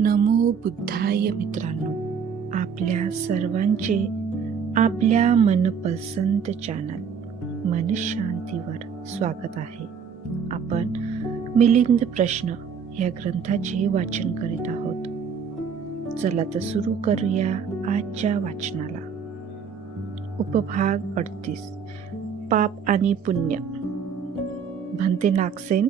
नमो बुद्धाय मित्रांनो. आपल्या सर्वांचे आपल्या मनपसंत चॅनल मन शांतीवर स्वागत आहे. आपण मिलिंद प्रश्न या ग्रंथाचे वाचन करीत आहोत. चला तर सुरू करूया आजच्या वाचनाला. उपभाग अडतीस पाप आणि पुण्य. भन्ते नागसेन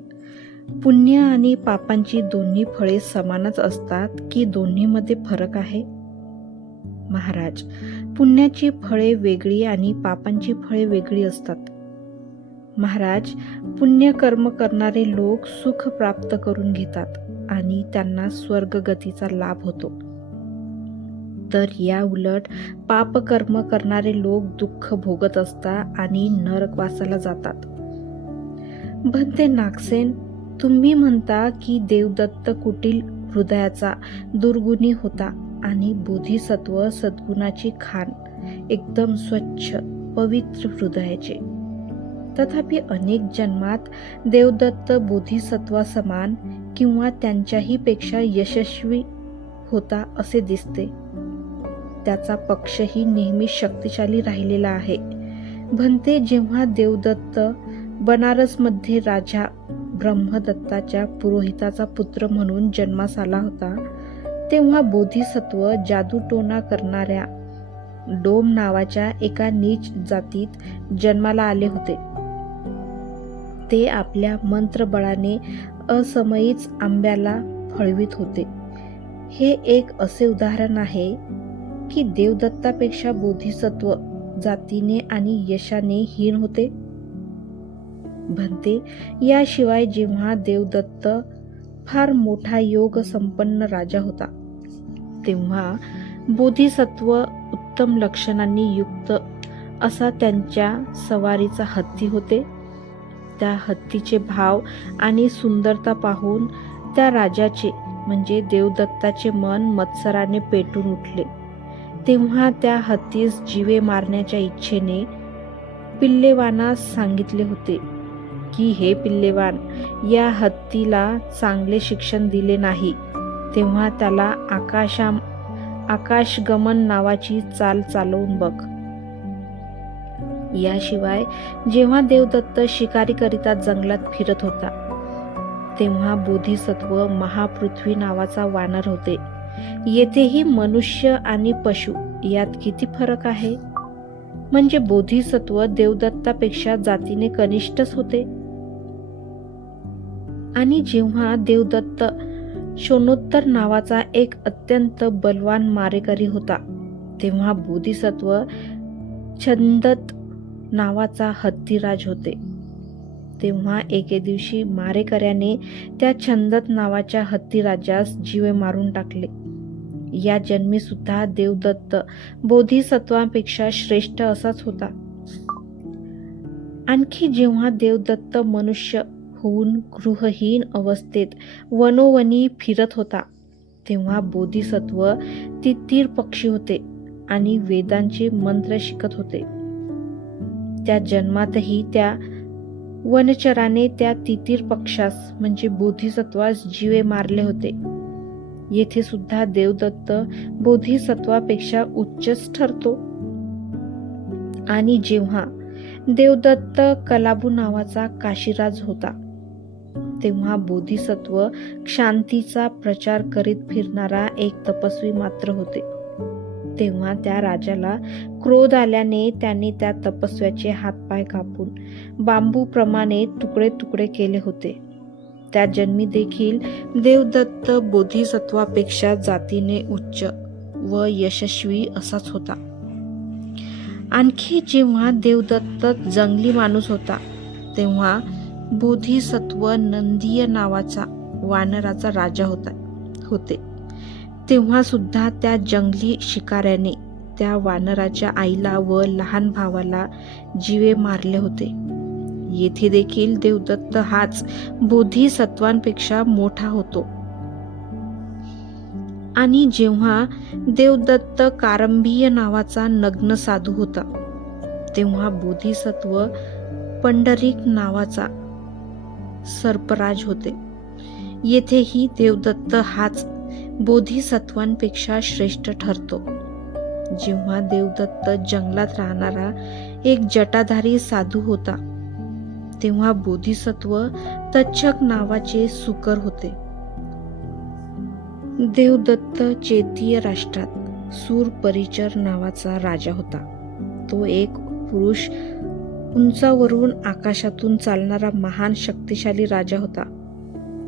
पुण्य आणि पापांची दोन्ही फळे समानच असतात की दोन्हीमध्ये फरक आहे? महाराज पुण्याची फळे वेगळी आणि पापांची फळे वेगळी असतात. महाराज पुण्य कर्म करणारे लोक सुख प्राप्त करून घेतात आणि त्यांना स्वर्गगतीचा लाभ होतो. तर या उलट पापकर्म करणारे लोक दुःख भोगत असतात आणि नरकवासाला जातात. भंते नागसेन तुम्ही म्हणता की देवदत्त कुटील हृदयाचा दुर्गुणी होता आणि बोधिसत्व सद्गुणाची खान एकदम स्वच्छ पवित्र हृदयाचे. तथापि अनेक जन्मात देवदत्त बोधिसत्वा समान किंवा त्यांच्याही पेक्षा यशस्वी होता असे दिसते. त्याचा पक्षही नेहमी शक्तिशाली राहिलेला आहे. भंते जेव्हा देवदत्त बनारसमध्ये राजा ब्रह्मदत्ताच्या पुरोहिताचा पुत्र म्हणून जन्मास आला होता तेव्हा बोधिसत्व जादूटोना करणाऱ्या डोम नावाच्या एका नीच जातीत जन्माला आले होते. ते आपल्या मंत्रबळाने असमयीच आंब्याला फळवित होते. हे एक असे उदाहरण आहे की देवदत्तापेक्षा बोधिसत्व जातीने आणि यशाने हीन होते. म्हणते याशिवाय जेव्हा देवदत्त फार मोठा योग संपन्न राजा होता तेव्हा बोधिसत्व उत्तम लक्षणांनी युक्त असा त्यांच्या सवारीचा हत्ती होते. त्या हत्तीचे भाव आणि सुंदरता पाहून त्या राजाचे म्हणजे देवदत्ताचे मन मत्सराने पेटून उठले. तेव्हा त्या हत्तीस जीवे मारण्याच्या इच्छेने पिल्लेवानास सांगितले होते की हे पिल्लेवान या हत्तीला चांगले शिक्षण दिले नाही. तेव्हा त्याला आकाशा आकाशगमन नावाची चाल चालवून बघ. याशिवाय जेव्हा देवदत्त शिकारीकरिता जंगलात फिरत होता तेव्हा बोधिसत्व महापृथ्वी नावाचा वानर होते. येथेही मनुष्य आणि पशु यात किती फरक आहे? म्हणजे बोधिसत्व देवदत्तापेक्षा जातीने कनिष्ठच होते? आणि जेव्हा देवदत्त शोणोत्तर नावाचा एक अत्यंत बलवान मारेकरी होता तेव्हा बोधिसत्व छंदत नावाचा हत्तीराज होते. तेव्हा एके दिवशी मारेकऱ्याने त्या छंदत नावाच्या हत्तीराजास जीवे मारून टाकले. या जन्मी सुद्धा देवदत्त बोधिसत्वांपेक्षा श्रेष्ठ असाच होता. आणखी जेव्हा देवदत्त मनुष्य होऊन गृहहीन अवस्थेत वनोवनी फिरत होता. तेव्हा बोधिसत्व तितीर पक्षी होते आणि वेदांचे मंत्र शिकत होते. त्या जन्मातही त्या वनचराने त्या तितीर पक्षास म्हणजे बोधिसत्वास जीवे मारले होते. येथे सुद्धा देवदत्त बोधिसत्वापेक्षा उच्चच ठरतो. आणि जेव्हा देवदत्त कलाबू नावाचा काशीराज होता तेव्हा बोधिसत्व शांतीचा प्रचार करीत फिरणारा एक तपस्वी मात्र होते. तेव्हा त्या राजाला क्रोध आल्याने त्याने त्या तपस्व्याचे हातपाय कापून बांबूप्रमाणे तुकडे तुकडे केले होते. त्या जन्मी देखील देवदत्त बोधिसत्वापेक्षा जातीने उच्च व यशस्वी असाच होता. आणखी जेव्हा देवदत्त जंगली माणूस होता तेव्हा बोधिसत्व नंदीय नावाचा वानराचा राजा होता होते. तेव्हा सुद्धा त्या जंगली शिकाऱ्याने त्या वानराच्या आईला व लहान भावाला जीवे मारले होते. येथे देखील देवदत्त हाच बोधिसत्वांपेक्षा मोठा होतो. आणि जेव्हा देवदत्त कारंभीय नावाचा नग्न साधू होता तेव्हा बोधिसत्व पंढरीक नावाचा सर्पराज होते. येथेही देवदत्त हाच बोधिसत्वांपेक्षा श्रेष्ठ ठरतो. जेव्हा देवदत्त जंगलात राहणारा एक जटाधारी साधू होता तेव्हा बोधिसत्व तच्छक नावाचे सुकर होते. देवदत्त चेतीय राष्ट्रात सूर परिचर नावाचा राजा होता. तो एक पुरुष उंचावरून आकाशातून चालणारा महान शक्तिशाली राजा होता.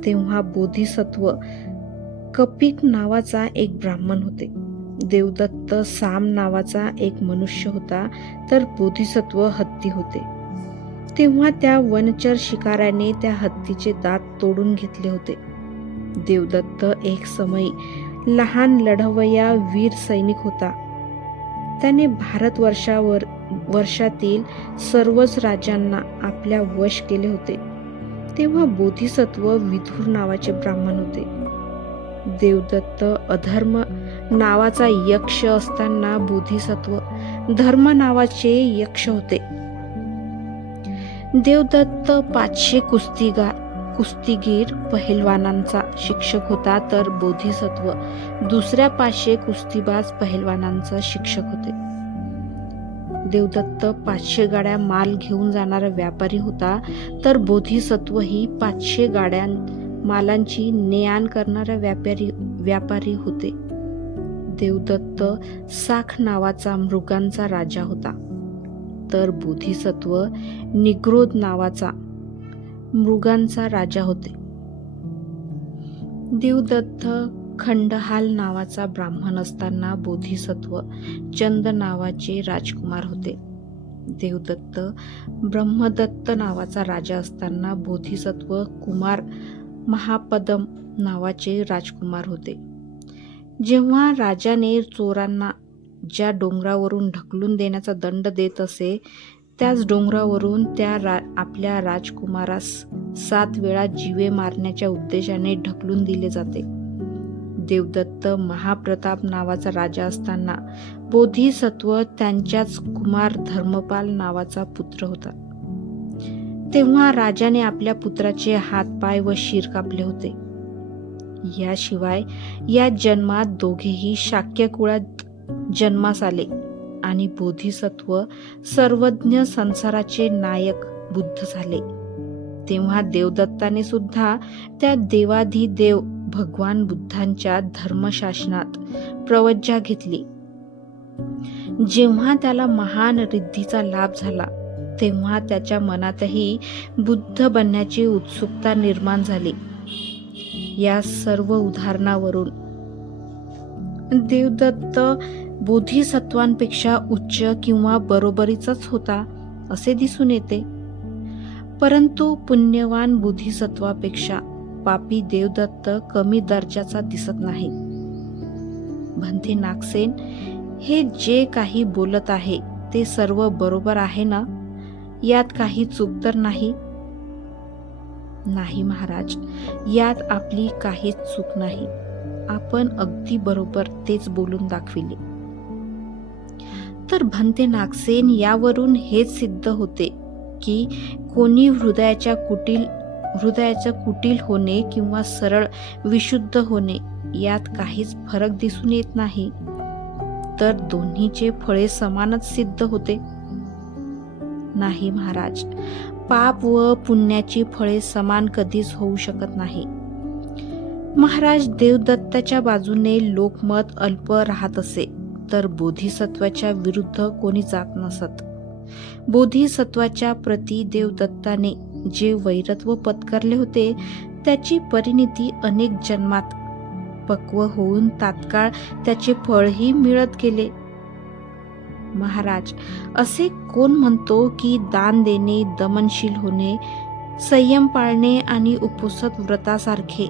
तेव्हा बोधिसत्व कपिक नावाचा एक ब्राह्मण होते. देवदत्त साम नावाचा एक मनुष्य होता तर बोधिसत्व हत्ती होते. तेव्हा त्या वनचर शिकाऱ्याने त्या हत्तीचे दात तोडून घेतले होते. देवदत्त एक समयी लहान लढवया वीर सैनिक होता. त्याने भारतवर्षावर वर्षातील सर्वच राजांना आपल्या वश केले होते. तेव्हा बोधिसत्व विधुर नावाचे ब्राह्मण होते. देवदत्त अधर्म नावाचा यक्ष असताना बोधिसत्व धर्म नावाचे यक्ष होते. देवदत्त पाचशे कुस्तीगार कुस्तीगीर पहिलवानांचा शिक्षक होता तर बोधिसत्व दुसऱ्या पाचशे कुस्तीबाज पहिलवानांचा शिक्षक होते. देवदत्त पाचशे गाड्या माल घेऊन जाणारा व्यापारी होता. तर बोधिसत्व ही पाचशे गाड्या मालांची ने आण करणारा व्यापारी व्यापारी होते. देवदत्त साख नावाचा मृगांचा राजा होता. तर बोधिसत्व निग्रोध नावाचा मृगांचा राजा होते. देवदत्त खंडहाल नावाचा ब्राह्मण असताना बोधिसत्व चंद नावाचे राजकुमार होते. देवदत्त ब्रह्मदत्त नावाचा राजा असताना बोधिसत्व कुमार महापदम नावाचे राजकुमार होते. जेव्हा राजाने चोरांना ज्या डोंगरावरून ढकलून देण्याचा दंड देत असे त्याच डोंगरावरून त्या रा आपल्या राजकुमारास सात वेळा जीवे मारण्याच्या उद्देशाने ढकलून दिले जाते. देवदत्त महाप्रताप नावाचा राजा असताना बोधिसत्व त्यांच्याच कुमार धर्मपाल नावाचा पुत्र होता. तेव्हा राजाने आपल्या पुत्राचे हातपाय व शिर कापले होते. याशिवाय या जन्मात दोघेही शाक्य कुळात जन्मास आले आणि बोधिसत्व सर्वज्ञ संसाराचे नायक बुद्ध झाले. तेव्हा देवदत्ताने सुद्धा त्या देवाधिदेव भगवान बुद्धांच्या धर्मशासनात प्रवज्जा घेतली. जेव्हा त्याला महान रिद्धीचा लाभ झाला तेव्हा त्याच्या मनातही बुद्ध बनण्याची उत्सुकता निर्माण झाली. या सर्व उदाहरणावरून देवदत्त बोधिसत्वांपेक्षा उच्च किंवा बरोबरीचाच होता असे दिसून येते. परंतु पुण्यवान बुद्धिसत्वापेक्षा पापी देवदत्त कमी दर्जाचा दिसत नाही. भंते नागसेन हे जे काही बोलत आहे ते सर्व बरोबर आहे ना? यात काही चूक तर नाही? नाही महाराज यात आपली काहीच चूक नाही. आपण अगदी बरोबर तेच बोलून दाखविले. तर भंते नागसेन यावरून हेच सिद्ध होते. की कोणी हृदयाच्या कुटील हृदयाचं कुटील होणे किंवा सरळ विशुद्ध होणे यात काहीच फरक दिसून येत नाही. तर दोन्हीचे फळे समानच सिद्ध होते. नाही महाराज पाप व पुण्याची फळे समान कधीच होऊ शकत नाही. महाराज देवदत्ताच्या बाजूने लोकमत अल्प राहत असे तर बोधिसत्वाच्या विरुद्ध कोणी जात नसत. बोधिसत्वाच्या प्रती देवदत्ताने जे वैरत्व पत्करले होते त्याची परिणिती अनेक जन्मात पक्व होऊन तात्काळ त्याचे फळही मिळत गेले. महाराज असे कोण म्हणतो की दान देणे दमनशील होणे संयम पाळणे आणि उपसत व्रतासारखे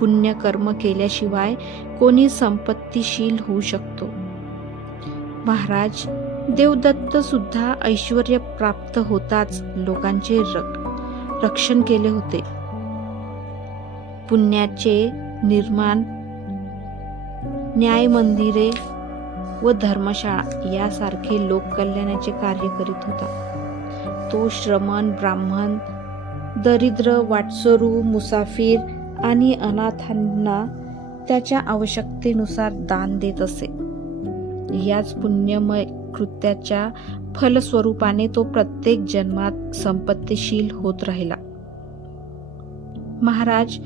पुण्यकर्म केल्याशिवाय कोणी संपत्तीशील होऊ शकतो? महाराज देवदत्त सुद्धा ऐश्वर प्राप्त होताच लोकांचे रक रक्षण केले होते. पुण्याचे निर्माण न्याय मंदिरे व धर्मशाळा यासारखे लोककल्याणाचे कार्य करीत होता. तो श्रमण ब्राह्मण दरिद्र वाटसरू मुसाफिर आणि अनाथांना त्याच्या आवश्यकतेनुसार दान देत असे. याच पुण्यमय कृत्याच्या फलस्वरूपाने तो प्रत्येक जन्मात संपत्तीशील होत राहिला. महाराज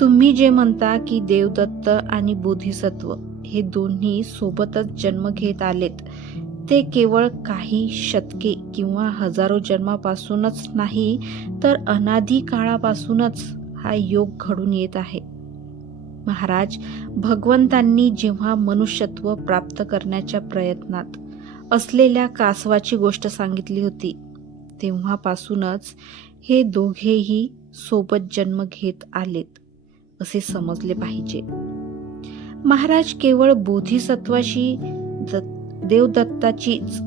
तुम्ही जे म्हणता की देवदत्त आणि बोधिसत्व हे दोन्ही सोबतच जन्म घेत आलेत ते केवळ काही शतके किंवा हजारो जन्मापासूनच नाही तर अनादी काळापासूनच हा योग घडून येत आहे. महाराज भगवंतांनी जेव्हा मनुष्यत्व प्राप्त करण्याच्या प्रयत्नात असलेल्या कासवाची गोष्ट सांगितली होती. तेव्हापासूनच हे दोघेही सोबत जन्म घेत आलेत असे समजले पाहिजे. महाराज केवळ बोधिसत्वाशी देवदत्ताचीच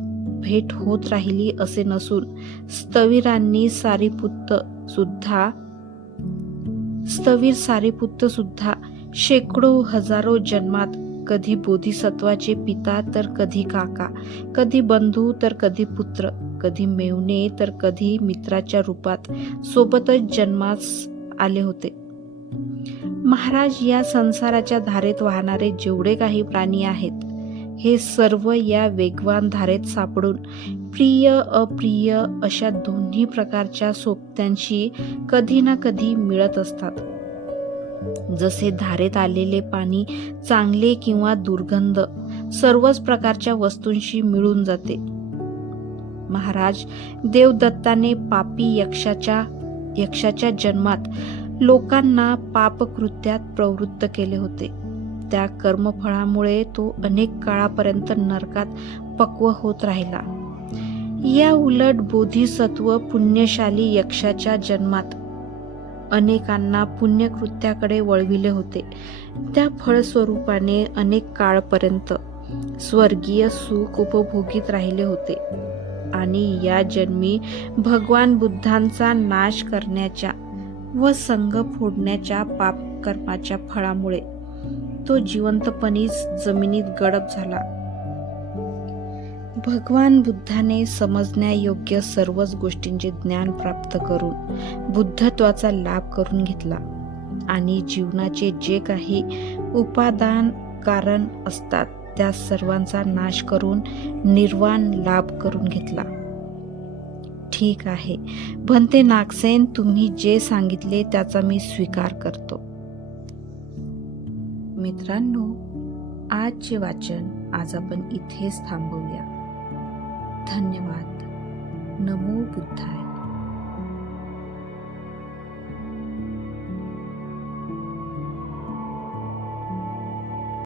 भेट होत राहिली असे नसून स्थविरांनी सारीपुत्त सुद्धा स्थवीर सारीपुत्त सुद्धा शेकडो हजारो जन्मात कधी बोधिसत्वाचे पिता तर कधी काका कधी बंधू तर कधी पुत्र कधी मेवणे तर कधी मित्राच्या रूपात. सोबतच जन्मास आले होते. महाराज या संसाराच्या धारेत वाहणारे जेवढे काही प्राणी आहेत हे सर्व या वेगवान धारेत सापडून प्रिय अप्रिय अशा दोन्ही प्रकारच्या सोबत्यांशी कधी ना कधी मिळत असतात. जसे धारेत आलेले पाणी चांगले किंवा दुर्गंध सर्वच प्रकारच्या वस्तूंशी मिळून जाते. महाराज देवदत्ताने पापी यक्षाच्या यक्षाच्या जन्मात लोकांना पापकृत्यात प्रवृत्त केले होते. त्या कर्मफळामुळे तो अनेक काळापर्यंत नरकात पक्व होत राहिला. या उलट बोधिसत्व पुण्यशाली यक्षाच्या जन्मात अनेकांना पुण्यकृत्याकडे वळविले होते. त्या फळस्वरूपाने अनेक काळपर्यंत स्वर्गीय सुख उपभोगीत राहिले होते. आणि या जन्मी भगवान बुद्धांचा नाश करण्याच्या व संघ फोडण्याच्या पापकर्माच्या फळामुळे तो जिवंतपणीच जमिनीत गडप झाला. भगवान बुद्धाने समजण्यायोग्य सर्वच गोष्टींचे ज्ञान प्राप्त करून बुद्धत्वाचा लाभ करून घेतला. आणि जीवनाचे जे काही उपादान कारण असतात त्या सर्वांचा नाश करून निर्वाण लाभ करून घेतला. ठीक आहे. भंते नागसेन तुम्ही जे सांगितले त्याचा मी स्वीकार करतो. मित्रांनो आजचे वाचन आज आपण इथेच थांबवूया. धन्यवाद. नमो बुद्धाय.